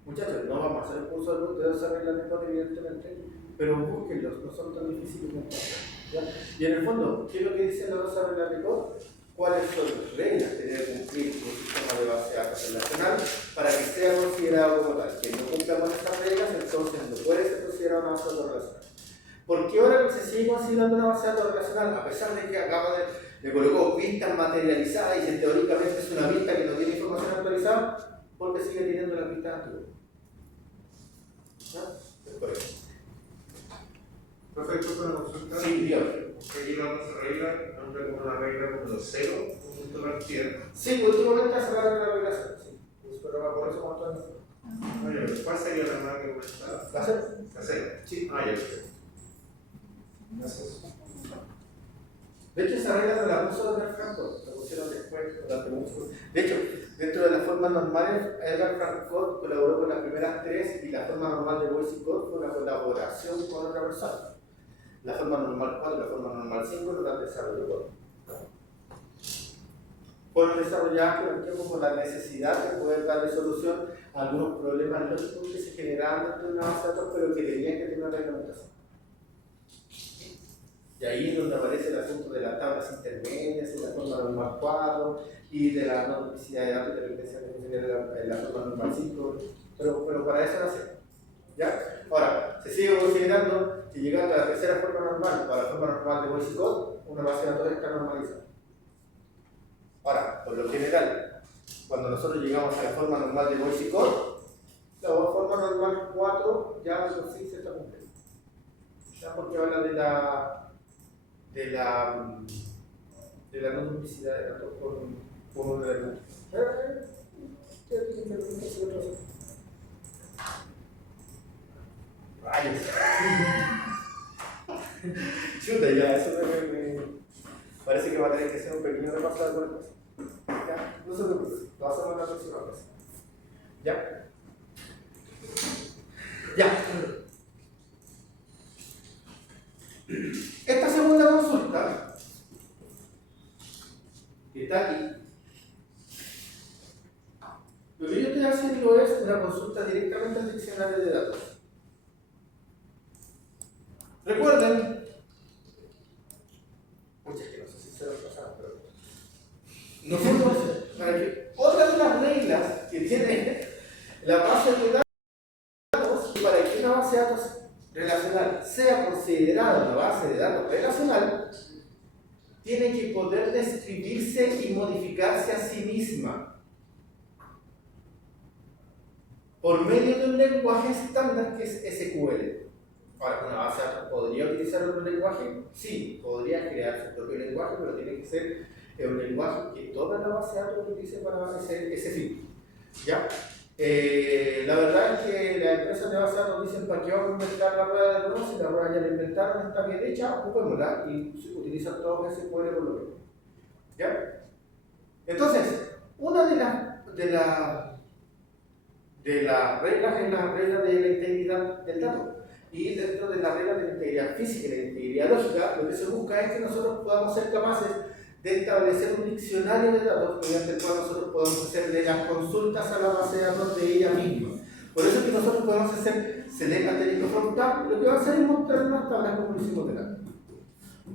Muchachos, no vamos a hacer un curso de 12 reglas de Code, evidentemente, pero búsquenlos, no son tan difíciles de encontrar. Y en el fondo, ¿qué es lo que dicen las 12 reglas de Code? ¿Cuáles son las reglas que debe cumplir un sistema de base de datos relacional para que sea considerado como tal? Que no cumpla con estas reglas, entonces no puede ser considerado una base de datos relacional. ¿Por qué ahora se sigue considerando una base de datos relacional? A pesar de que acaba le colocó vistas materializadas y que teóricamente es una vista que no tiene información actualizada, porque sigue teniendo las vistas anteriores. ¿No? Es por eso. Perfecto, para consultar. Sí, dígame. Aquí vamos a regla, nombra como una regla número 0, punto de partida. Sí, últimamente se va a la regla 0. Sí. Pero por eso cuánto años. Oye, ¿cuál sería la nueva que comentaba? ¿La 0? La 0. Sí. Ah, ya, perfecto. Gracias. De hecho, esa regla se la puso Edgar Frank Codd, la pusieron después durante mucho. De hecho, dentro de las formas normales, Edgar Frank Codd colaboró con las primeras 3 y la forma normal de Boyce y Codd fue una colaboración con otra persona. La forma normal 4 y la forma normal 5 no las desarrolló Codd. Fueron desarrolladas con el tiempo por la necesidad de poder darle solución a algunos problemas lógicos que se generaban dentro de una base de datos, pero que tenían que tener una reglamentación. Y ahí es donde aparece el asunto de las tablas intermedias, de la forma normal 4 y de la no duplicidad de datos y de la evidencia de la forma normal 5, pero para eso lo hacemos. ¿Ya? Ahora, se sigue considerando que llegando a la tercera forma normal o a la forma normal de Boise Code, una base de datos está normalizada. Ahora, por lo general, cuando nosotros llegamos a la forma normal de Boise Code, la forma normal 4 ya por sí se está cumpliendo. Ya porque habla de la no duplicidad de datos por un elemento. Rayos. Chuta, ya, eso me parece que va a tener que ser un pequeño repaso de alguna cosa. Ya, no se preocupe, lo hacemos en la próxima vez. ¿Ya? Ya. Esta segunda consulta, que está aquí, lo que yo estoy haciendo es una consulta directamente al diccionario de datos. Recuerden, muchas que no sé si se lo pasaron, pero nosotros, para que otra de las reglas que tiene la base de datos, y para que una base de datos relacional sea considerada una base de datos relacional, tiene que poder describirse y modificarse a sí misma por medio de un lenguaje estándar que es SQL. Ahora, ¿una base de datos podría utilizar otro lenguaje? Sí, podría crear su propio lenguaje, pero tiene que ser un lenguaje que toda la base de datos utilice para ese fin. ¿Ya? La verdad es que las empresas de base de datos dicen: ¿para qué vamos a inventar la rueda de nuevo? Si la rueda ya la inventaron, está bien hecha, ocupémosla y utilizan todos SQL por lo menos. ¿Ya? Entonces, una de las reglas es la regla de la integridad del dato. Y dentro de la regla de la integridad física y la integridad lógica, lo que se busca es que nosotros podamos ser capaces de establecer un diccionario de datos mediante el cual nosotros podemos hacerle las consultas a la base de datos de ella misma. Por eso es que nosotros podemos hacer select asterisco frontal, lo que va a hacer es mostrar unas tablas como lo hicimos delante.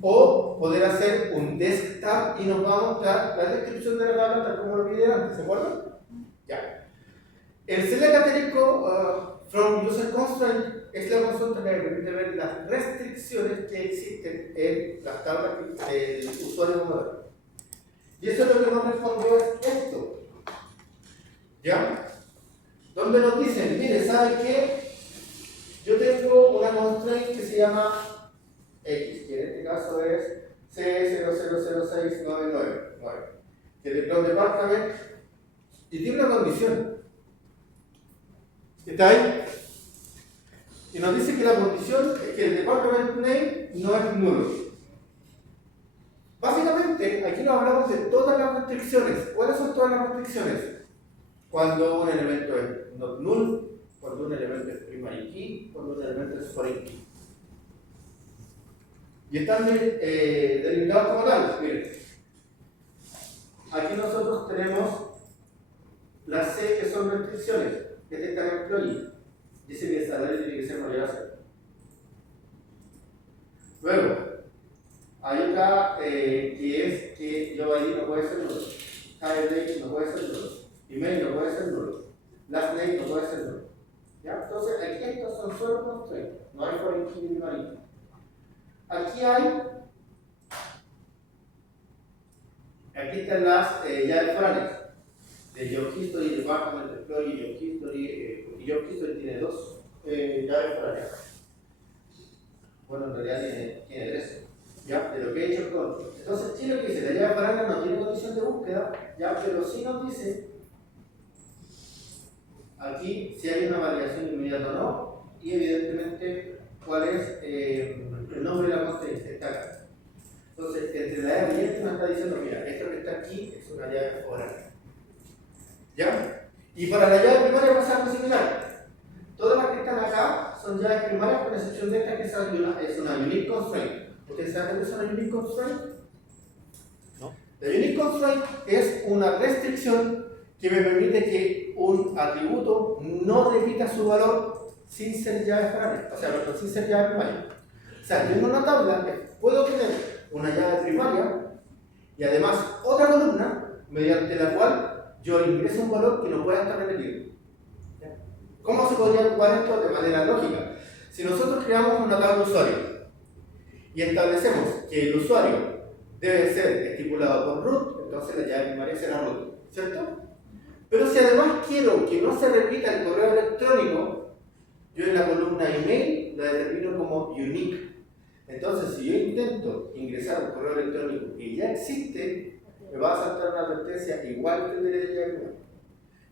O poder hacer un desktop y nos va a mostrar la descripción de la tabla tal como lo vi delante, ¿se acuerdan? Ya. El select asterisco from user constraint es la consulta que me permite ver las restricciones que existen en las tablas del usuario moderno. Y eso es lo que nos respondió es esto. ¿Ya? Donde nos dicen, mire, ¿sabe qué? Yo tengo una constraint que se llama X, que en este caso es C000699, que es de Cloud Department, y tiene una condición. ¿Está ahí? Y nos dice que la condición es que el department name no es nulo. Básicamente, aquí nos hablamos de todas las restricciones. ¿Cuáles son todas las restricciones? Cuando un elemento es not null, cuando un elemento es primary key, cuando un elemento es foreign key. Y están delimitados como tal. Miren, aquí nosotros tenemos las C que son restricciones. Este está en employee. Dice que el salario tiene que ser mayor a 0. Luego, hay otra que es que Java ID no puede ser nulo, hire date no puede ser nulo, email no puede ser nulo, last name no puede ser nulo. ¿Ya? Entonces, aquí estos son solo constraints, no hay foreign key ni primary key. Aquí están las llaves foráneas. De Job History, Department Employee, Job History, y Job History tiene dos llaves foráneas. Bueno, en realidad tiene tres, ¿ya? De lo que he hecho con. Entonces, sí, lo que dice, la llave foránea no tiene condición de búsqueda, ¿ya? Pero sí nos dice aquí si hay una validación inmediata o no, y evidentemente cuál es el nombre de la constraint que está acá. Entonces, entre la llave y esto nos está diciendo, mira, esto que está aquí es una llave foránea. ¿Ya? Y para la llave primaria pasa algo similar. Todas las que están acá son llaves primarias, con excepción de esta que es una unique constraint. ¿Ustedes saben qué es una unique constraint? No. La unique constraint es una restricción que me permite que un atributo no repita su valor sin ser llave foránea, o sea, sin ser llave primaria. O sea, yo en una tabla puedo tener una llave primaria y además otra columna mediante la cual yo ingreso un valor que no pueda estar repetido. ¿Ya? ¿Cómo se podría ocupar esto de manera lógica? Si nosotros creamos una tabla de usuario y establecemos que el usuario debe ser estipulado por root, entonces la llave primaria será root, ¿cierto? Pero si además quiero que no se repita el correo electrónico, yo en la columna email la determino como unique. Entonces, si yo intento ingresar un correo electrónico que ya existe, me va a saltar una advertencia igual que el de la llave primaria.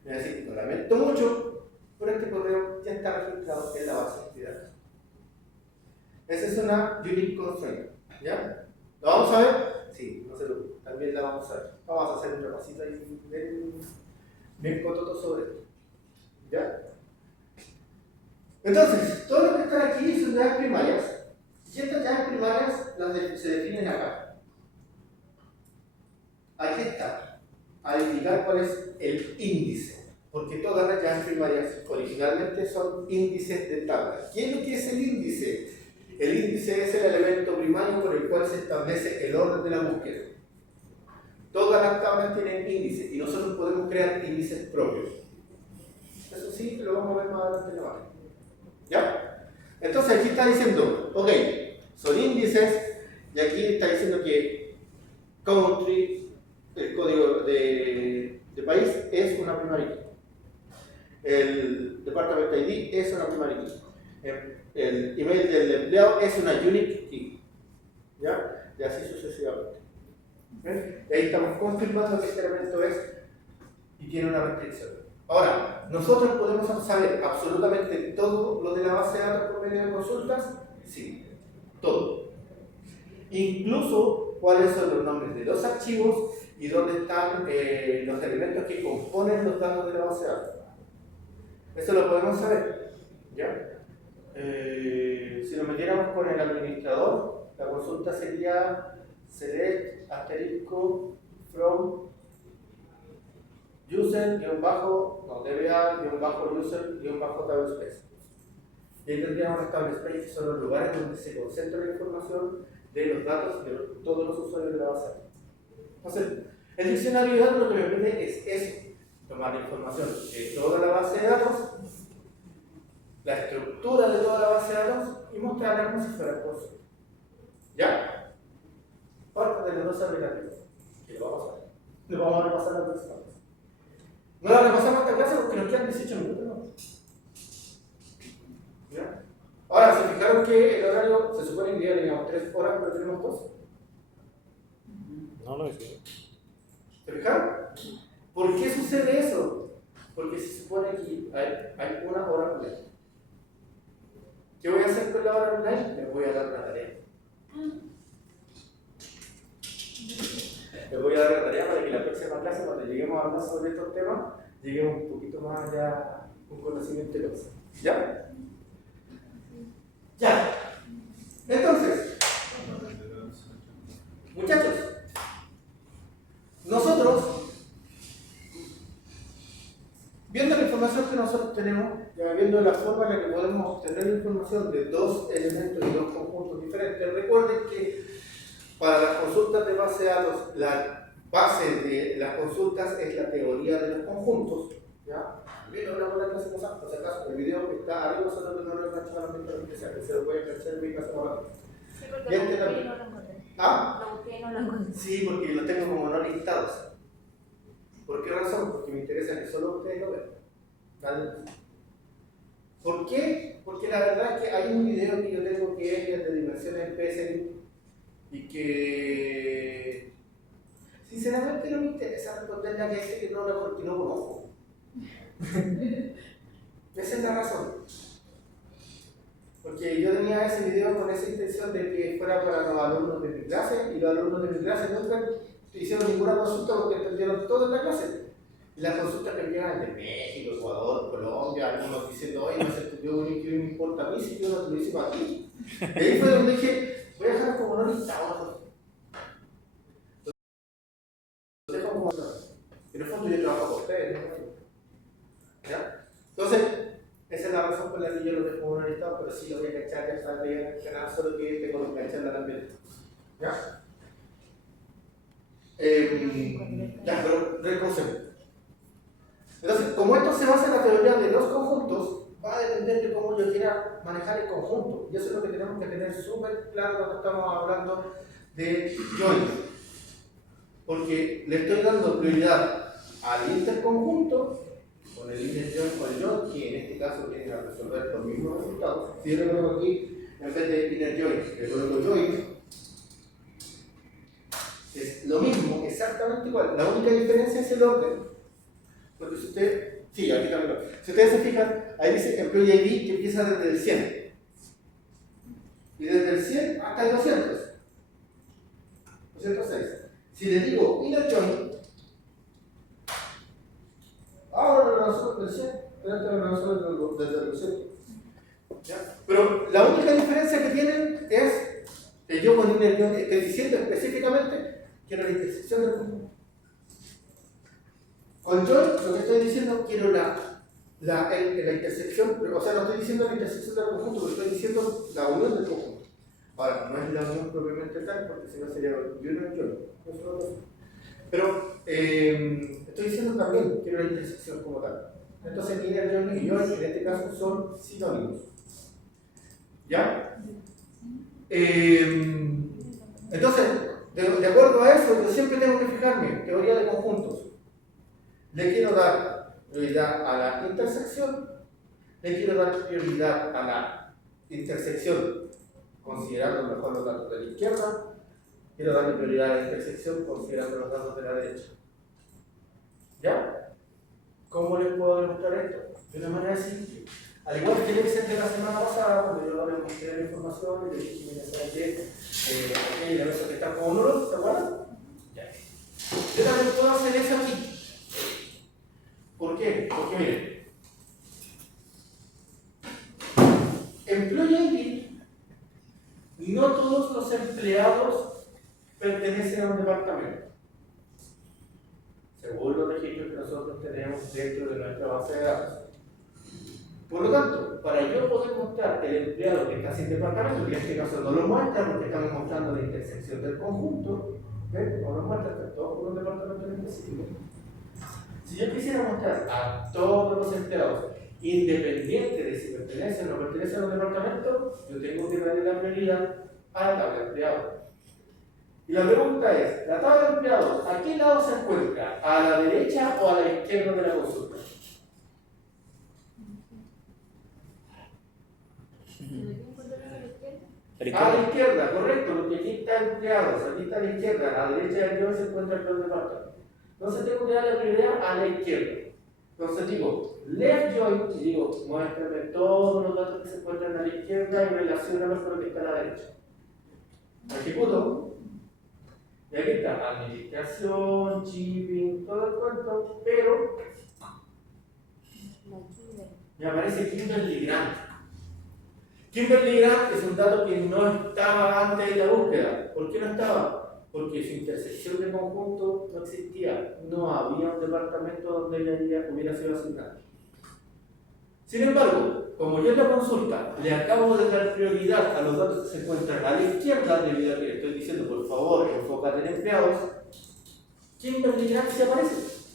Me va a decir, lo lamento mucho, pero este correo ya está registrado en la base de datos. Esa es una unique constraint, ¿ya? ¿Lo vamos a ver? Sí, no se preocupen, también la vamos a ver. Vamos a hacer un repasito ahí bien cototo sobre esto, ¿ya? Entonces, todo lo que está aquí son llaves primarias, y estas llaves primarias se definen acá. Aquí está, a indicar cuál es el índice, porque todas las llaves primarias originalmente son índices de tabla. ¿Qué es lo que es el índice? El índice es el elemento primario por el cual se establece el orden de la búsqueda. Todas las tablas tienen índices y nosotros podemos crear índices propios. Eso sí, lo vamos a ver más adelante en la página. ¿Ya? Entonces aquí está diciendo, ok, son índices y aquí está diciendo que country, el código de país, es una primary key. El department ID es una primary key. El email del empleado es una unique key. ¿Ya? Y así sucesivamente. ¿Ven? Y ahí estamos confirmando que este elemento es y tiene una restricción. Ahora, ¿nosotros podemos saber absolutamente todo lo de la base de datos por medio de consultas? Sí, todo. Incluso cuáles son los nombres de los archivos y dónde están los elementos que componen los datos de la base de datos. Eso lo podemos saber. ¿Ya? Si nos metiéramos con el administrador, la consulta sería select asterisco from user DBA-user-tablespace. Y ahí tendríamos los tablespace, que son los lugares donde se concentra la información de los datos de todos los usuarios de la base de datos. Entonces, el diccionario de datos lo que me permite es eso, tomar la información de toda la base de datos, la estructura de toda la base de datos y mostrarla como si fuera consulta. ¿Ya? Parte de los dos aplicativos. Y lo vamos a ver. Lo vamos a repasar la próxima vez. No la repasamos esta clase porque nos quedan 18 minutos, ¿no? ¿Ya? Ahora, ¿se fijaron que el horario se supone que teníamos 3 horas, pero tenemos 2? No lo sé. ¿Se fijaron? ¿Por qué sucede eso? Porque se supone que hay una hora online. ¿Qué voy a hacer con la hora online? Les voy a dar una tarea. Les voy a dar la tarea para que la próxima clase, cuando lleguemos a hablar sobre estos temas, lleguemos un poquito más ya con conocimiento de cosas. ¿Ya? Ya. Entonces, muchachos, nosotros, viendo la información que nosotros tenemos, ya viendo la forma en la que podemos obtener la información de dos elementos y dos conjuntos diferentes, recuerden que para las consultas de base de datos, la base de las consultas es la teoría de los conjuntos. ¿Ya? Bien, hablamos de la clase pasada, por si acaso, el video que está arriba, solo no lo he enganchado a la mente especial, que se lo voy a enganchar en mi casa ahora. Sí, porque lo busqué y no lo encontré. ¿Ah? Lo busqué y no lo encontré. Sí, porque los tengo como no listados. ¿Por qué razón? Porque me interesa que solo ustedes lo vean. ¿Vale? ¿Por qué? Porque la verdad es que hay un video que yo tengo que es de dimensiones PSN y que sinceramente no me interesa responderle a gente que no conozco. Esa es la razón. Porque yo tenía ese video con esa intención de que fuera para los alumnos de mi clase y los alumnos de mi clase nunca hicieron ninguna consulta porque entendieron todo en la clase. Y las consultas que llegan de México, Ecuador, Colombia, algunos diciendo, oye, no se estudió bonito, ¿qué me importa a mí si yo no te lo hice para ti? Y ahí fue donde dije, voy a dejar como no listado. Lo dejo como no. En el fondo yo trabajo con ustedes, ¿no? ¿Ya? Entonces, esa es la razón por la que yo lo dejo como no listado, pero sí lo voy a cachar, ya está bien en el canal, solo que tengo que engancharla también. ¿Ya? Ya, pero recordemos. Entonces, como esto se basa en la teoría de los conjuntos, va a depender de cómo yo quiera manejar el conjunto. Y eso es lo que tenemos que tener súper claro cuando estamos hablando de joins. Porque le estoy dando prioridad al interconjunto, con el inner join o el join, que en este caso viene a resolver los mismos resultados. Si yo lo coloco aquí, en vez de inner join, le coloco join, es lo mismo, exactamente igual. La única diferencia es el orden. Porque si usted, sí, aquí también lo. Si ustedes se fijan, ahí dice Employee ID que empieza desde el 100. Y desde el 100 hasta el 200. 206. Si le digo inner join, ahora lo lanzó desde el 100, pero lo lanzó desde el 200. ¿Ya? Pero la única diferencia que tienen es que yo con inner join estoy diciendo específicamente quiero la intersección del conjunto. Con join lo que estoy diciendo quiero la intersección, o sea, no estoy diciendo la intersección del conjunto, pero estoy diciendo la unión del conjunto. Ahora, no es la unión propiamente tal, porque si no sería unit join. Pero estoy diciendo también quiero la intersección como tal. Entonces, inner join y join en este caso son sinónimos. ¿Ya? Entonces, de acuerdo a eso, yo siempre tengo que fijarme en teoría de conjuntos. Le quiero dar prioridad a la intersección, le quiero dar prioridad a la intersección considerando mejor los datos de la izquierda, quiero darle prioridad a la intersección considerando los datos de la derecha. ¿Ya? ¿Cómo les puedo demostrar esto? De una manera simple. Al igual que el Excel de la semana pasada, cuando yo le mostré la información y le dije, mira, ¿sabes qué? La cosa que está como nulo, ¿se acuerdan? Ya. Yo también puedo hacer eso aquí. ¿Por qué? Porque miren, Employee ID, no todos los empleados pertenecen a un departamento, según los registros que nosotros tenemos dentro de nuestra base de datos. Por lo tanto, para yo poder mostrar el empleado que está sin departamento, que en este caso no lo muestra porque estamos mostrando la intersección del conjunto, ¿ven? No lo muestra, está todo por un departamento en específico. Si yo quisiera mostrar a todos los empleados, independiente de si pertenecen o no pertenecen a un departamento, yo tengo que darle la prioridad a la tabla de empleados. Y la pregunta es, ¿la tabla de empleados a qué lado se encuentra? ¿A la derecha o a la izquierda de la consulta? A la izquierda, correcto, porque aquí está empleados, aquí está a la izquierda, a la derecha del join se encuentra el plan de departamento. Entonces tengo que darle prioridad a la izquierda. Entonces digo, left join, y digo, muéstrame todos los datos que se encuentran a la izquierda y relaciónalos con lo que está a la derecha. Ejecuto. Y aquí está, administración, shipping, todo el cuento, pero me aparece Kimberly Grant. Kimberly Grant es un dato que no estaba antes de la búsqueda. ¿Por qué no estaba? Porque su intersección de conjunto no existía. No había un departamento donde ella hubiera sido asignada. Sin embargo, como yo en la consulta le acabo de dar prioridad a los datos que se encuentran a la izquierda, debido a que le estoy diciendo, por favor, enfócate en empleados, Kimberly Grant se aparece.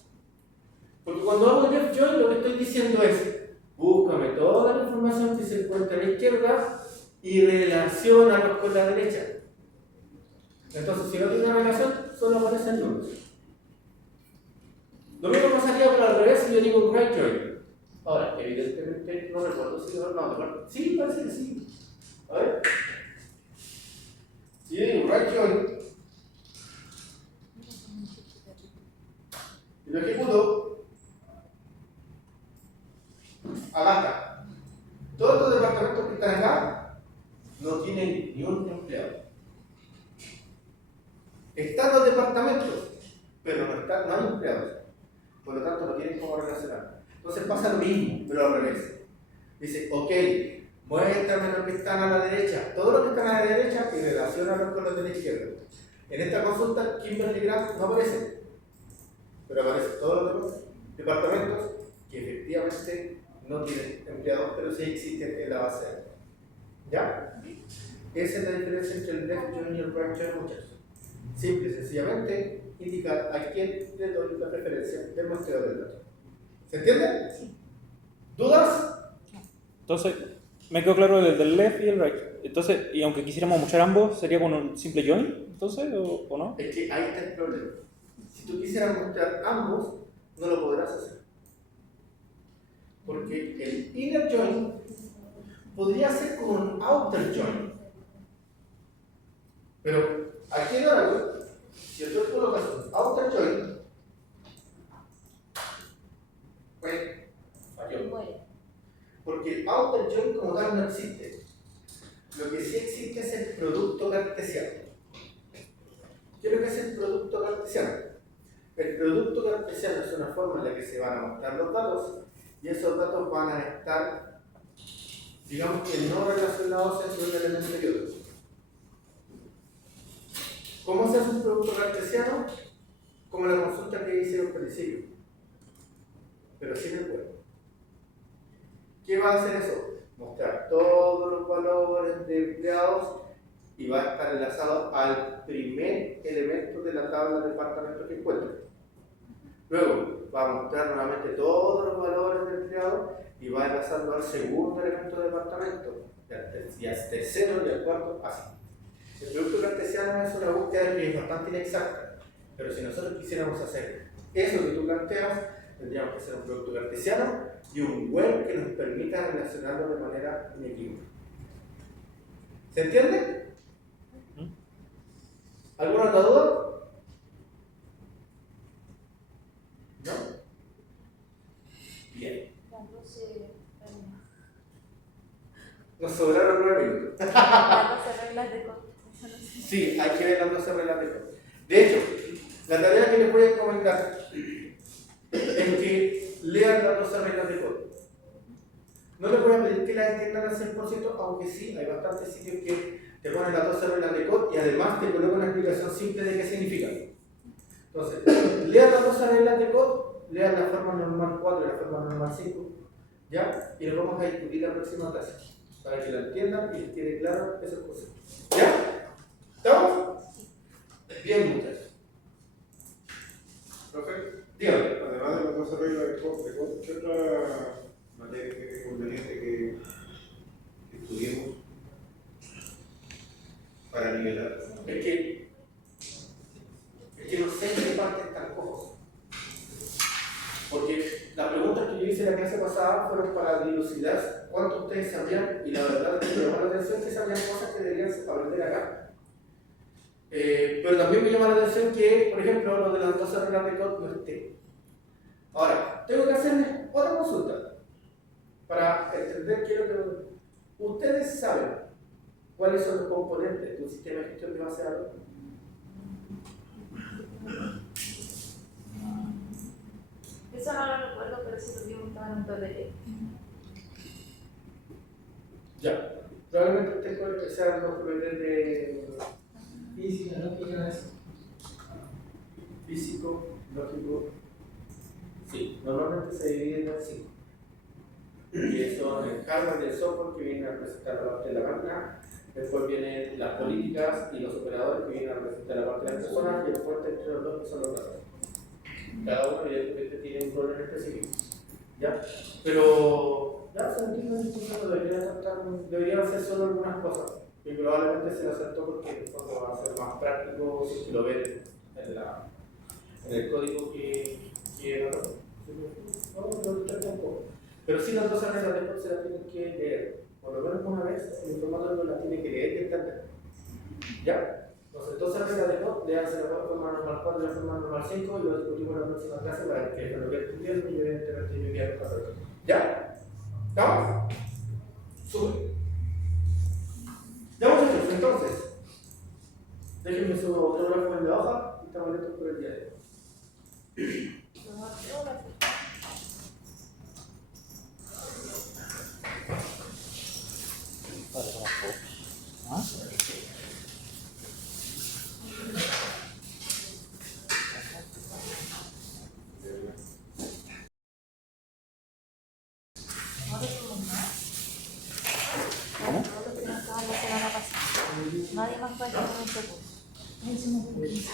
Porque cuando hago el left join, lo que estoy diciendo es, búscame toda la información que se encuentra a la izquierda y relaciónalos con la derecha. Entonces, si no tiene una relación, solo aparecen números. Lo mismo pasaría por al revés si yo digo right join. Ahora, evidentemente no recuerdo si no recuerdo. Sí, parece que sí. A ver. Si yo digo right join y lo ejecuto, acá está. Todos estos departamentos que están acá no tienen ni un empleado. Están los departamentos, pero no hay empleados. Por lo tanto, no tienen cómo relacionar. Entonces pasa lo mismo, pero al revés. Dice, ok, muéstrame los que están a la derecha. Todos los que están a la derecha y relacionalos con los de la izquierda. En esta consulta, Kimberly Grant no aparece, pero aparecen todos los departamentos que efectivamente no tienen empleados, pero sí existen en la base de datos. ¿Ya? Esa es la diferencia entre el left join y el right join, muchachos. Simple y sencillamente indicar a quién le doy la preferencia del muestreo del dato. ¿Se entiende? ¿Dudas? Entonces, me quedó claro el del left y el right. Entonces, y aunque quisiéramos mochar ambos, ¿sería con un simple join? Entonces, ¿o no? Es que ahí está el problema. Si tú quisieras mostrar ambos, no lo podrás hacer. Porque el inner join podría ser como un outer join. Pero aquí en Oracle, si tú colocas un outer join, pues falló. Muere. Porque el outer join como tal no existe. Lo que sí existe es el producto cartesiano. ¿Qué es lo que es el producto cartesiano? El producto cartesiano es una forma en la que se van a mostrar los datos y esos datos van a estar, digamos que no relacionados entre un elemento y otro. ¿Cómo se hace un producto cartesiano? Como la consulta que hice al principio, pero sin el cuerpo. ¿Qué va a hacer eso? Mostrar todos los valores de empleados y va a estar enlazado al primer elemento de la tabla de departamentos que encuentre. Luego va a mostrar nuevamente todos los valores de empleados y va enlazando al segundo elemento de departamento, y al tercero y al cuarto, así. El producto cartesiano es una búsqueda que es bastante inexacta, pero si nosotros quisiéramos hacer eso que tú planteas, tendríamos que hacer un producto cartesiano y un web que nos permita relacionarlo de manera inequívoca. ¿Se entiende? ¿Alguna otra duda? ¿No? Bien. Nos sobraron 9 minutos. Las 12 reglas de código. Sí, hay que ver las 12 reglas de código. De hecho, la tarea que les voy a comentar es que lean las 12 reglas de código. No les voy a pedir que las entiendan al 100%, aunque sí, hay bastantes sitios que te ponen las 12 reglas de código y además te colocan una explicación simple de qué significan. Entonces, lean las 12 reglas de código, lean la forma normal 4 y la forma normal 5, ¿ya? Y lo vamos a discutir la próxima clase, para que la entiendan y les quede claro esos conceptos. ¿Ya? ¿Estamos? Bien, muchachos. Profe, Dígame. además de las 12 reglas de código, ¿qué otra materia es conveniente que estudiemos para nivelar? Es que no sé en qué parte están cojos. Porque las preguntas que yo hice en la clase pasada fueron para dilucidar cuánto ustedes sabían, y la verdad es que me llamó la atención que sabían cosas que deberían aprender acá. Pero también me llama la atención que, por ejemplo, lo de las 12 reglas de código no esté. Ahora, tengo que hacerles otra consulta para entender qué es lo que ustedes saben cuáles son los componentes de un sistema de gestión de base de datos. Eso no lo recuerdo, pero sí lo vimos en un TLE. Ya, probablemente ustedes sean los componentes de Física, lógica, eso. físico, lógico. Sí, normalmente se dividen en 5. Y son el hardware del software que viene a representar la parte de la máquina, después vienen las políticas y los operadores que vienen a representar la parte de las personas, y el puente entre los dos que son los datos. Cada uno evidentemente tiene un rol en específico. ¿Ya? Pero ya se entiende el punto, deberían hacer solo algunas cosas. Y probablemente se lo aceptó porque en el fondo va a ser más práctico si lo ven en el código que no, un poco. Pero sí, las 12 reglas de código se las tienen que leer. Por lo menos una vez el informático la tiene que leer y entender. ¿Ya? Entonces, 12 reglas de código, léanse la forma normal 4 y la forma normal 5 y lo discutimos en la próxima clase para que lo que estudien y evidentemente yo quiera pasar. ¿Ya? ¿Estamos? Sube. Ya, muchachos, entonces, déjenme su autógrafo en la hoja y estamos listos por el día de hoy. Nadie más va a estar en este curso. Ahí somos poquitos.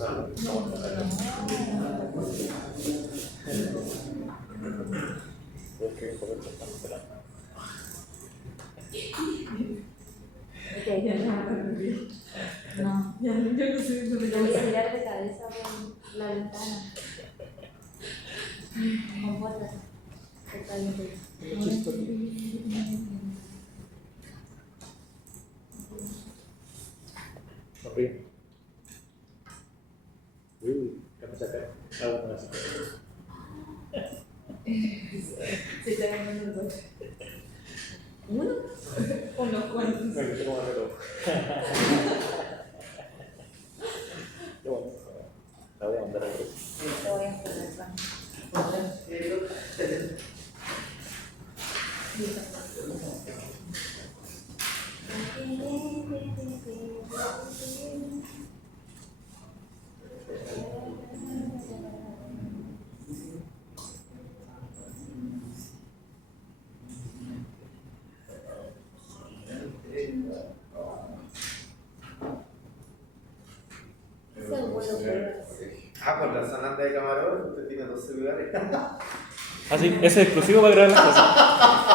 No, ya no sé. Yo voy a mirar de cabeza por la ventana. Compórtate. Está bien. Sonríe. ¿Qué me saca? Algo más. Se está ganando el dos. ¿Uno? Unos cuantos. Me gusta cómo hace todo. Qué bueno. La voy a mandar a otro. Te voy a hacer pan. Por la zona de camarón, usted tiene 2 celulares. Ah, sí, ese es exclusivo para grabar las cosas.